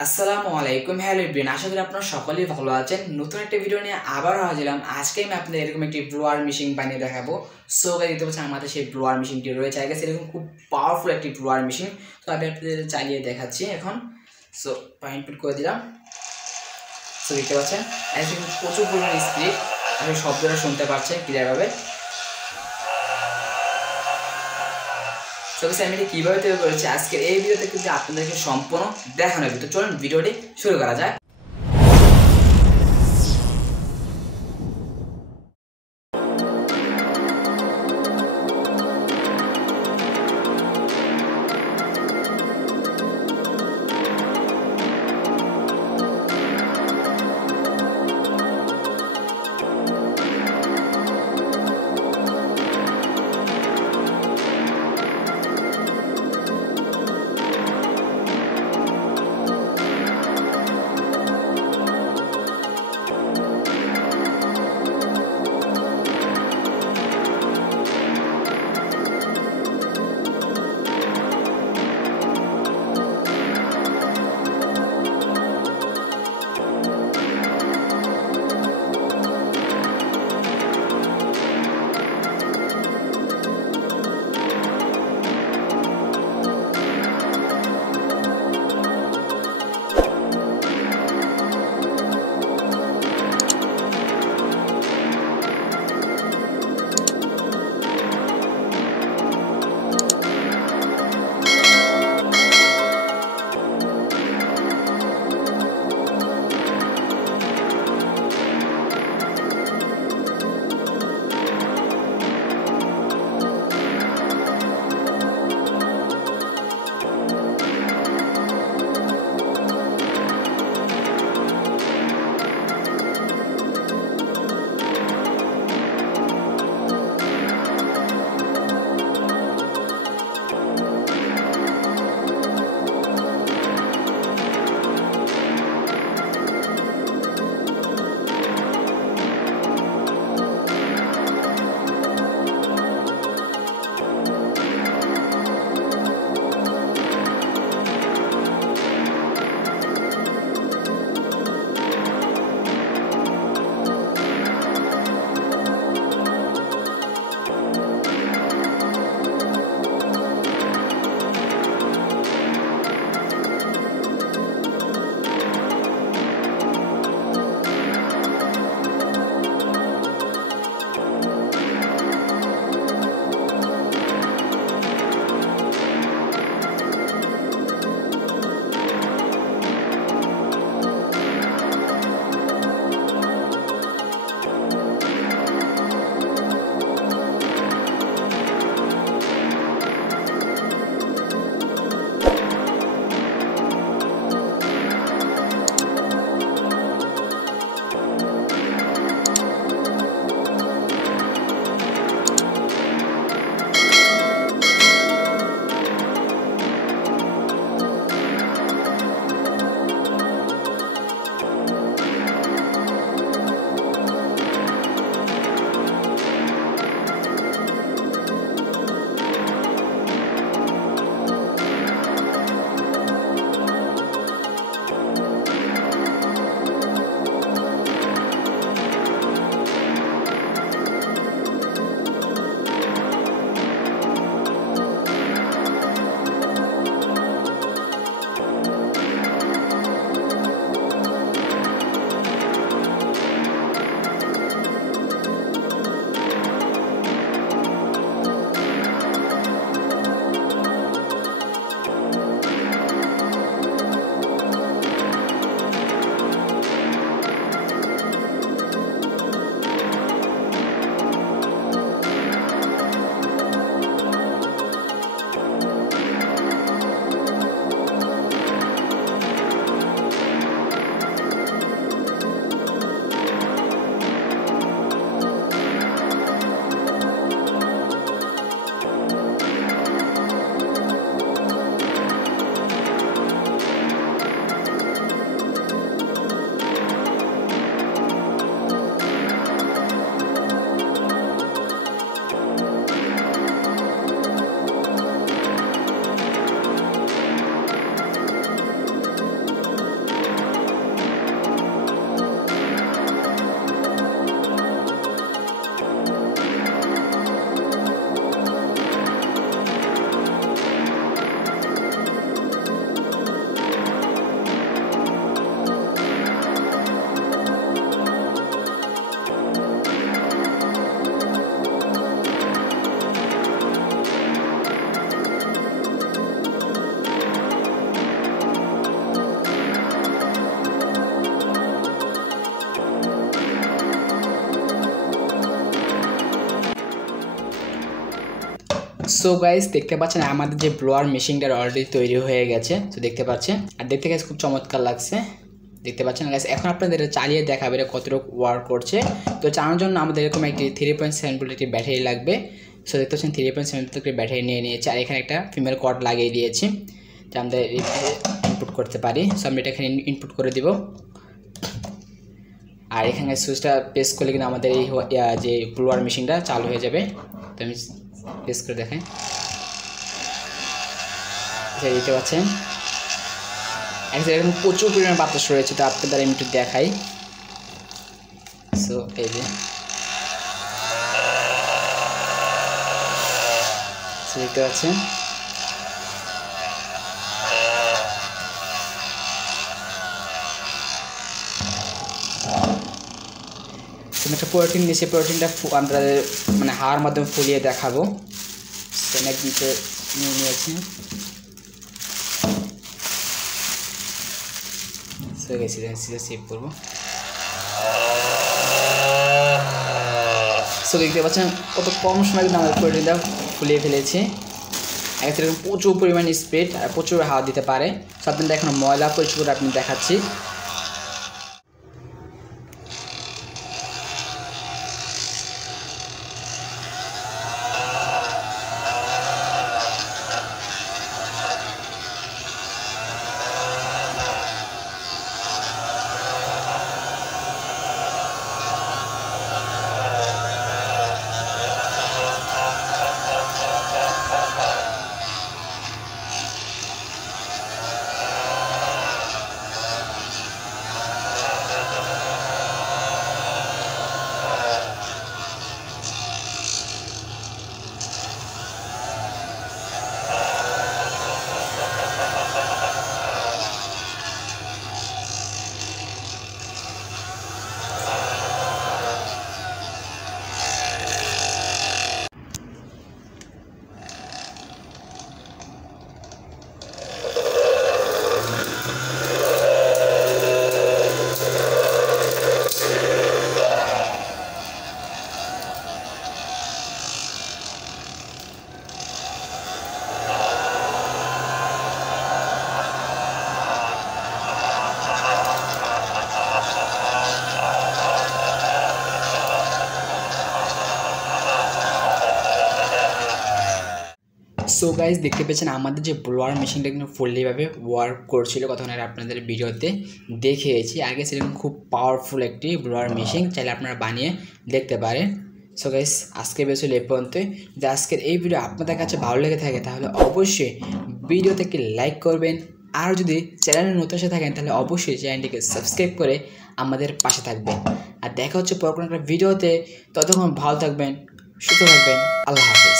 আসসালামু আলাইকুম, hello everyone. আশা করি আপনারা সকলেই ভালো আছেন। নতুন একটা ভিডিও নিয়ে আবার হাজির হলাম। আজকে আমি আপনাদের এরকম একটি ব্লোয়ার মেশিন বানিয়ে দেখাবো। সো গাইস, দেখতে পাচ্ছেন আমাদের সেই ব্লোয়ার মেশিনটি রয়েছে। আই গেস এরকম খুব পাওয়ারফুল একটি ব্লোয়ার মেশিন। তো আমি আপনাদের চালিয়ে দেখাচ্ছি এখন। সো ইনপুট করে দিলাম। সো দেখতে পাচ্ছেন একদম প্রচুর পরিমাণে স্পিড, আপনি শব্দটা শুনতে পাচ্ছেন ক্লিয়ারভাবে। আমি এটা কীভাবে তৈরি করেছি আজকের এই ভিডিওতে কিন্তু আপনাদেরকে সম্পূর্ণ দেখানো হবে। তো চলুন ভিডিওটি শুরু করা যায়। সো গাইস দেখতে পাচ্ছেন আমাদের যে ব্লোয়ার মেশিনটা অলরেডি তৈরি হয়ে গেছে। তো দেখতে পাচ্ছেন আর দেখতে গাইস খুব চমৎকার লাগছে। দেখতে পাচ্ছেন গাইস এখন আপনাদের চালিয়ে দেখাবে এটা কতটুকু ওয়ার্ক করছে। তো চালানোর জন্য আমাদের এরকম একটি 3.7 ভোল্ট একটি ব্যাটারি লাগবে। সো দেখতে পাচ্ছেন 3.7 ভোল্ট ব্যাটারি নিয়ে নিয়েছি আর এখানে একটা ফিমেল কর্ড লাগিয়ে দিয়েছি যা আমরা ইনপুট করতে পারি। সো আমি এটা এখানে ইনপুট করে দিব আর এখানে সুইচটা প্রেস করলে কিন্তু আমাদের এই যে ব্লোয়ার মেশিনটা চালু হয়ে যাবে। তো আমি প্রেস করে দেখাই, দেখতে পাচ্ছেন এরকম প্রচুর পরিমাণে বাতাস রয়েছে। তো আপনাদের আমি একটু দেখাই। সো এই যে দেখতে পাচ্ছেন একটা প্রোটিন নিয়েছি, প্রোটিনটা আপনাদের মানে হাওয়ার মাধ্যমে ফুলিয়ে দেখাবো। একদিকে নিয়ে নিয়েছি, সেভ করবো। সো দেখতে পাচ্ছেন কত কম সময় কিন্তু আমাদের প্রোটিনটা ফুলিয়ে ফেলেছি। এরকম প্রচুর পরিমাণে স্পিড আর প্রচুর হাওয়া দিতে পারে। সো আপনাদের এখন ময়লা পরিষ্কার করে আপনি দেখাচ্ছি। সো গাইজ দেখতে পেয়েছেন আমাদের যে ব্লোয়ার মেশিনটা কিন্তু ফুললিভাবে ওয়ার্ক করছিল, কতক্ষণ আপনাদের ভিডিওতে দেখিয়েছি আগে। সেরকম খুব পাওয়ারফুল একটি ব্লোয়ার মেশিন, চাইলে আপনারা বানিয়ে দেখতে পারেন। সো গাইজ আজকে বেশ হলো এই পর্যন্ত। যদি আজকের এই ভিডিও আপনাদের কাছে ভালো লেগে থাকে তাহলে অবশ্যই ভিডিওটাকে লাইক করবেন, আর যদি চ্যানেলে নতুন এসে থাকেন তাহলে অবশ্যই চ্যানেলটিকে সাবস্ক্রাইব করে আমাদের পাশে থাকবেন। আর দেখা হচ্ছে পর কোনো একটা ভিডিওতে। ততক্ষণ ভালো থাকবেন, সুস্থ থাকবেন। আল্লাহ হাফেজ।